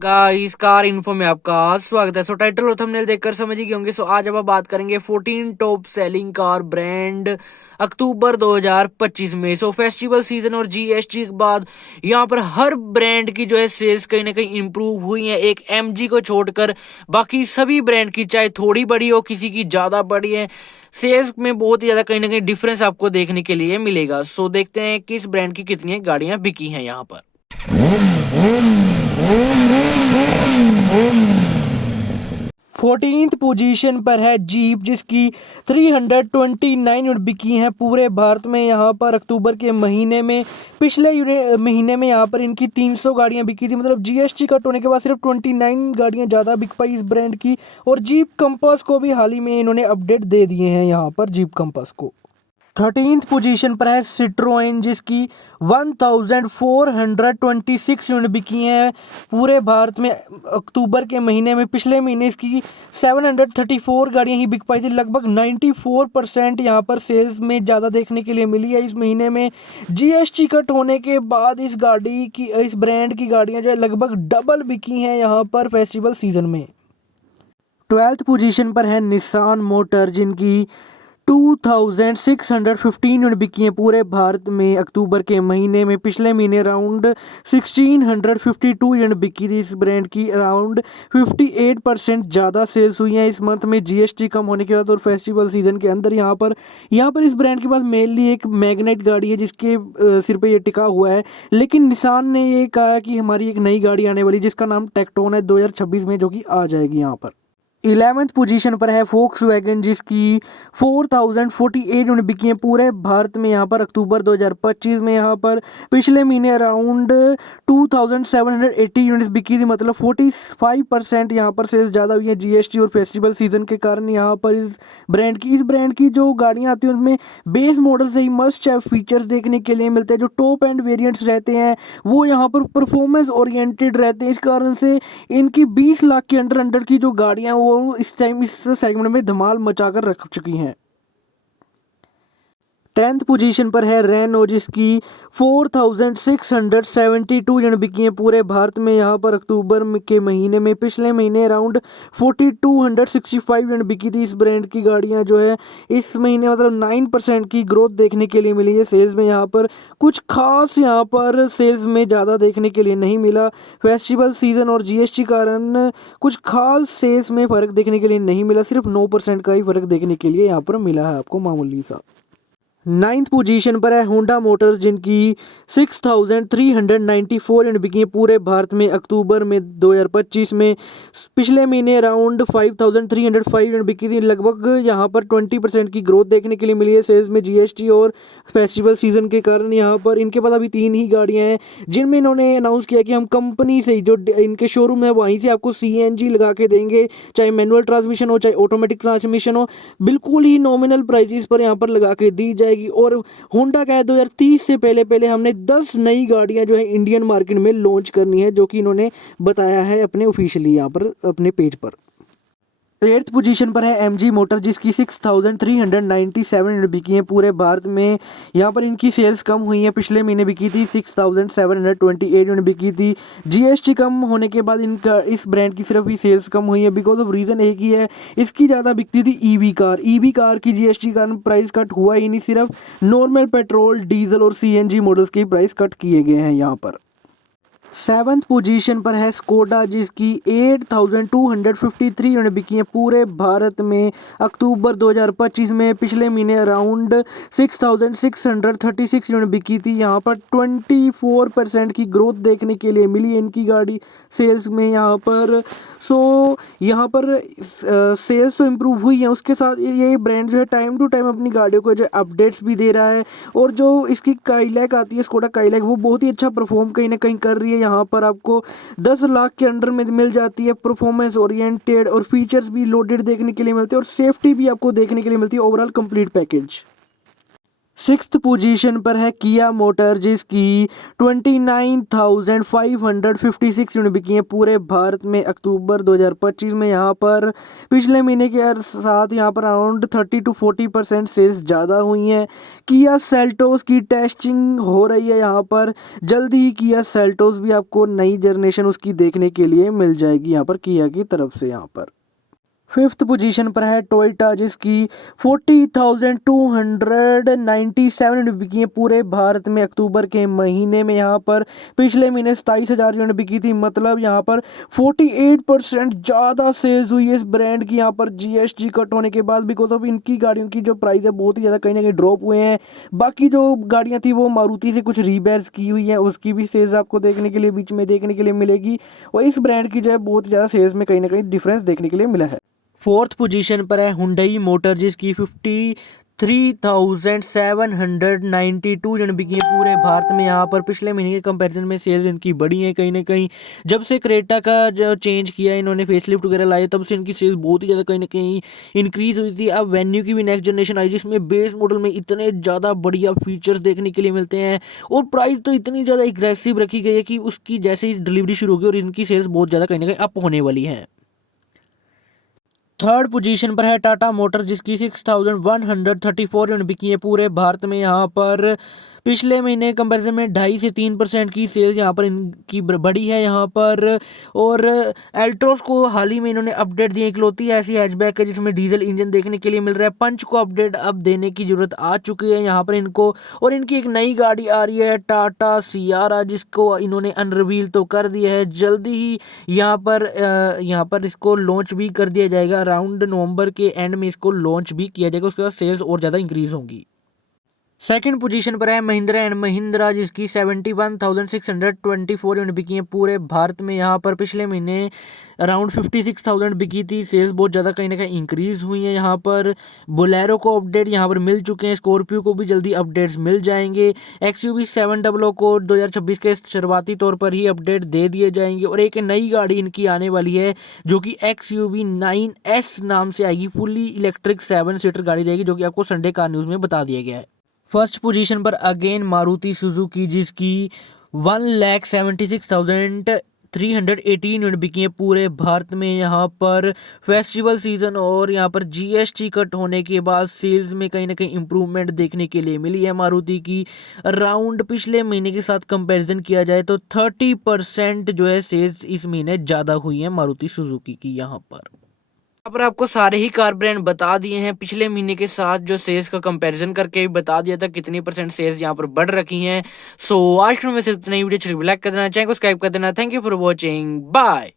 Guys car info में आपका स्वागत है। टाइटल और थंबनेल देखकर समझ ही गए होंगे। आज अब बात करेंगे 14 टॉप सेलिंग कार ब्रांड अक्टूबर 2025 में। फेस्टिवल सीजन और जीएसटी के बाद यहाँ पर हर ब्रांड की जो है सेल्स कहीं ना कहीं इंप्रूव हुई है। एक एमजी को छोड़कर बाकी सभी ब्रांड की, चाहे थोड़ी बड़ी हो किसी की ज्यादा बड़ी है, सेल्स में बहुत ही ज्यादा कहीं ना कहीं डिफरेंस आपको देखने के लिए मिलेगा। देखते हैं कि इस ब्रांड की कितनी गाड़ियां बिकी हैं यहाँ पर। 14th पोजीशन पर है जीप, जिसकी 329 यूनिट बिकी हैं पूरे भारत में। यहाँ पर अक्टूबर के महीने में, पिछले महीने में यहाँ पर इनकी 300 गाड़ियाँ बिकी थी। मतलब जीएसटी कट होने के बाद सिर्फ 29 गाड़ियाँ ज़्यादा बिक पाई इस ब्रांड की। और जीप कंपास को भी हाल ही में इन्होंने अपडेट दे दिए हैं यहाँ पर जीप कंपास को। 13th पोजीशन पर है सिट्रोइन, जिसकी 1426 यूनिट बिकी हैं पूरे भारत में अक्टूबर के महीने में। पिछले महीने इसकी 734 गाड़ियां ही बिक पाई थी। लगभग 94% यहाँ पर सेल्स में ज़्यादा देखने के लिए मिली है इस महीने में। जीएसटी कट होने के बाद इस ब्रांड की गाड़ियाँ जो है लगभग डबल बिकी हैं यहाँ पर फेस्टिवल सीजन में। 12th पोजीशन पर है निसान मोटर, जिनकी 2615 यूनिट बिकी हैं पूरे भारत में अक्टूबर के महीने में। पिछले महीने अराउंड 1652 यूनिट बिकी थी इस ब्रांड की। अराउंड 58% ज़्यादा सेल्स हुई हैं इस मंथ में जीएसटी कम होने के बाद और फेस्टिवल सीजन के अंदर। यहाँ पर इस ब्रांड के पास मेनली एक मैग्नेट गाड़ी है जिसके सिर पे ये टिका हुआ है। लेकिन निसान ने ये कहा कि हमारी एक नई गाड़ी आने वाली जिसका नाम टेक्टोन है 2026 में, जो कि आ जाएगी यहाँ पर। 11th पोजीशन पर है फोक्सवैगन, जिसकी 4048 यूनिट बिकी हैं पूरे भारत में यहाँ पर अक्टूबर 2025 में। यहाँ पर पिछले महीने अराउंड 2780 यूनिट्स बिकी थी। मतलब 45% यहाँ पर सेल्स ज़्यादा हुई है जीएसटी और फेस्टिवल सीजन के कारण। यहाँ पर इस ब्रांड की जो गाड़ियाँ आती हैं उनमें बेस मॉडल से ही मस्ट हैव फीचर्स देखने के लिए मिलते हैं। जो टॉप एंड वेरिएंट्स रहते हैं वो यहाँ पर परफॉर्मेंस ओरिएंटेड रहते हैं। इस कारण से इनकी 20 लाख के अंडर की जो गाड़ियां वो इस टाइम इस सेगमेंट में धमाल मचाकर रख चुकी हैं। 10th पोजीशन पर है रेनो, जिसकी 4672 यूनिट बिकी हैं पूरे भारत में यहाँ पर अक्टूबर के महीने में। पिछले महीने अराउंड 4265 यूनिट बिकी थी इस ब्रांड की गाड़ियाँ जो है। इस महीने मतलब 9% की ग्रोथ देखने के लिए मिली है सेल्स में। यहाँ पर कुछ खास यहाँ पर सेल्स में ज़्यादा देखने के लिए नहीं मिला। फेस्टिवल सीजन और जीएसटी कारण कुछ खास सेल्स में फ़र्क देखने के लिए नहीं मिला। सिर्फ 9% का ही फ़र्क देखने के लिए यहाँ पर मिला है आपको, मामूली सा। 9th पोजीशन पर है होंडा मोटर्स, जिनकी 6394 यूनिट बिकी हैं पूरे भारत में अक्टूबर में 2025 में। पिछले महीने अराउंड 5305 यूनिट बिकी थी। लगभग यहाँ पर 20% की ग्रोथ देखने के लिए मिली है सेल्स में जीएसटी और फेस्टिवल सीजन के कारण। यहाँ पर इनके पास अभी 3 ही गाड़ियाँ हैं जिनमें इन्होंने अनाउंस किया कि हम कंपनी से ही जो इनके शोरूम है वहीं से आपको सीएनजी लगा के देंगे, चाहे मैनुअल ट्रांसमिशन हो चाहे ऑटोमेटिक ट्रांसमिशन हो, बिल्कुल ही नॉमिनल प्राइजेस पर यहाँ पर लगा के दी जाएगी। और होंडा का है 2030 से पहले हमने 10 नई गाड़ियां जो है इंडियन मार्केट में लॉन्च करनी है, जो कि इन्होंने बताया है अपने ऑफिशियली यहाँ पर अपने पेज पर। 8th पोजीशन पर है एमजी मोटर, जिसकी 6397 यूनिट बिकी हैं पूरे भारत में। यहाँ पर इनकी सेल्स कम हुई है। पिछले महीने बिकी थी 6728 यूनिट बिकी थी। जीएसटी कम होने के बाद इनका इस ब्रांड की सिर्फ ही सेल्स कम हुई है। बिकॉज ऑफ रीज़न एक ही है, इसकी ज़्यादा बिकती थी ईवी कार की जीएसटी कारण प्राइस कट हुआ ही नहीं। सिर्फ नॉर्मल पेट्रोल, डीजल और सीएनजी मॉडल्स के प्राइस कट किए गए हैं यहाँ पर। 7th पोजीशन पर है स्कोडा, जिसकी 8253 यूनिट बिकी हैं पूरे भारत में अक्टूबर 2025 में। पिछले महीने अराउंड 6636 यूनिट बिकी थी। यहाँ पर 24% की ग्रोथ देखने के लिए मिली है इनकी गाड़ी सेल्स में यहाँ पर। यहाँ पर सेल्स तो इम्प्रूव हुई है, उसके साथ ये ब्रांड जो है टाइम टू टाइम अपनी गाड़ियों को जो अपडेट्स भी दे रहा है। और जो इसकी काइलैक आती है स्कोडा काइलैक, वो बहुत ही अच्छा परफॉर्म कहीं ना कहीं कर रही है। यहाँ पर आपको 10 लाख के अंडर में मिल जाती है। परफॉर्मेंस ओरिएंटेड और फीचर्स भी लोडेड देखने के लिए मिलते हैं और सेफ्टी भी आपको देखने के लिए मिलती है। Overall complete package. Sixth position पर है किया मोटर, जिसकी 29,556 यूनिट बिकी हैं पूरे भारत में अक्टूबर 2025 में। यहाँ पर पिछले महीने के साथ यहाँ पर अराउंड 30 to 40% सेल्स ज़्यादा हुई हैं। किया सेल्टोस की टेस्टिंग हो रही है यहाँ पर, जल्दी ही किया सेल्टोस भी आपको नई जनरेशन उसकी देखने के लिए मिल जाएगी यहाँ पर किया की तरफ से। यहाँ पर फिफ्थ पोजीशन पर है टोयोटा, जिसकी 40,297 यूनिट बिकी हैं पूरे भारत में अक्टूबर के महीने में। यहाँ पर पिछले महीने 27,000 यूनिट बिकी थी, मतलब यहाँ पर 48% ज़्यादा सेल्स हुई है इस ब्रांड की यहाँ पर जीएसटी कट होने के बाद, बिकॉज ऑफ इनकी गाड़ियों की जो प्राइस है बहुत ही ज़्यादा कहीं ना कहीं ड्रॉप हुए हैं। बाकी जो गाड़ियाँ थी वो मारुति से कुछ रीबैर्स की हुई हैं, उसकी भी सेल्स आपको देखने के लिए बीच में देखने के लिए मिलेगी, और इस ब्रांड की जो है बहुत ज़्यादा सेल्स में कहीं ना कहीं डिफरेंस देखने के लिए मिला है। फोर्थ पोजीशन पर है हुंडई मोटर, जिसकी 53,792 यूनिट बिकी है पूरे भारत में। यहाँ पर पिछले महीने के कंपैरिजन में सेल्स इनकी बढ़ी है कहीं ना कहीं। जब से क्रेटा का जो चेंज किया इन्होंने, फेसलिफ्ट वगैरह लाए, तब से इनकी सेल्स बहुत ही ज़्यादा कहीं ना कहीं इंक्रीज हुई थी। अब वेन्यू की भी नेक्स्ट जनरेशन आई, जिसमें बेस मॉडल में इतने ज़्यादा बढ़िया फीचर्स देखने के लिए मिलते हैं, और प्राइस तो इतनी ज़्यादा एग्रेसिव रखी गई है कि उसकी जैसे ही डिलीवरी शुरू होगी और इनकी सेल्स बहुत ज़्यादा कहीं ना कहीं अप होने वाली है। थर्ड पोजीशन पर है टाटा मोटर, जिसकी 6,134 यूनिट बिकी है पूरे भारत में। यहाँ पर पिछले महीने कंपैरिजन में 2.5 से 3% की सेल्स यहाँ पर इनकी बढ़ी है यहाँ पर। और एल्ट्रोस को हाल ही में इन्होंने अपडेट दी, इकलौती ऐसी हैचबैक है जिसमें डीजल इंजन देखने के लिए मिल रहा है। पंच को अपडेट अब देने की जरूरत आ चुकी है यहाँ पर इनको, और इनकी एक नई गाड़ी आ रही है टाटा सियारा, जिसको इन्होंने अनरिवील तो कर दिया है, जल्दी ही यहाँ पर इसको लॉन्च भी कर दिया जाएगा। अराउंड नवंबर के एंड में इसको लॉन्च भी किया जाएगा, उसके बाद सेल्स और ज़्यादा इंक्रीज होंगी। सेकंड पोजीशन पर है महिंद्रा एंड महिंद्रा, जिसकी 71,624 यूनिट बिकी है पूरे भारत में। यहाँ पर पिछले महीने अराउंड 56,000 बिकी थी, सेल्स बहुत ज़्यादा कहीं ना कहीं इंक्रीज हुई है यहाँ पर। बोलेरो को अपडेट यहाँ पर मिल चुके हैं, स्कॉर्पियो को भी जल्दी अपडेट्स मिल जाएंगे। XUV 700 को 2026 के शुरुआती तौर पर ही अपडेट दे दिए जाएंगे, और एक नई गाड़ी इनकी आने वाली है जो कि XUV 9S नाम से आएगी, फुली इलेक्ट्रिक 7 सीटर गाड़ी रहेगी, जो कि आपको संडे कार न्यूज़ में बता दिया गया है। फर्स्ट पोजीशन पर अगेन मारुति सुजुकी, जिसकी 1,76,318 यूनिट बिकी है पूरे भारत में। यहाँ पर फेस्टिवल सीजन और यहाँ पर जीएसटी कट होने के बाद सेल्स में कहीं ना कहीं इंप्रूवमेंट देखने के लिए मिली है मारुति की। अराउंड पिछले महीने के साथ कंपैरिजन किया जाए तो 30% जो है सेल्स इस महीने ज़्यादा हुई है मारुति सुजुकी की। यहाँ पर आपको सारे ही कार ब्रांड बता दिए हैं, पिछले महीने के साथ जो सेल्स का कंपैरिजन करके भी बता दिया था कितनी % सेल्स यहाँ पर बढ़ रखी हैं। सो आज में सिर्फ नई वीडियो लाइक कर देना, चैनल को सब्सक्राइब कर देना। Thank you for watching, bye.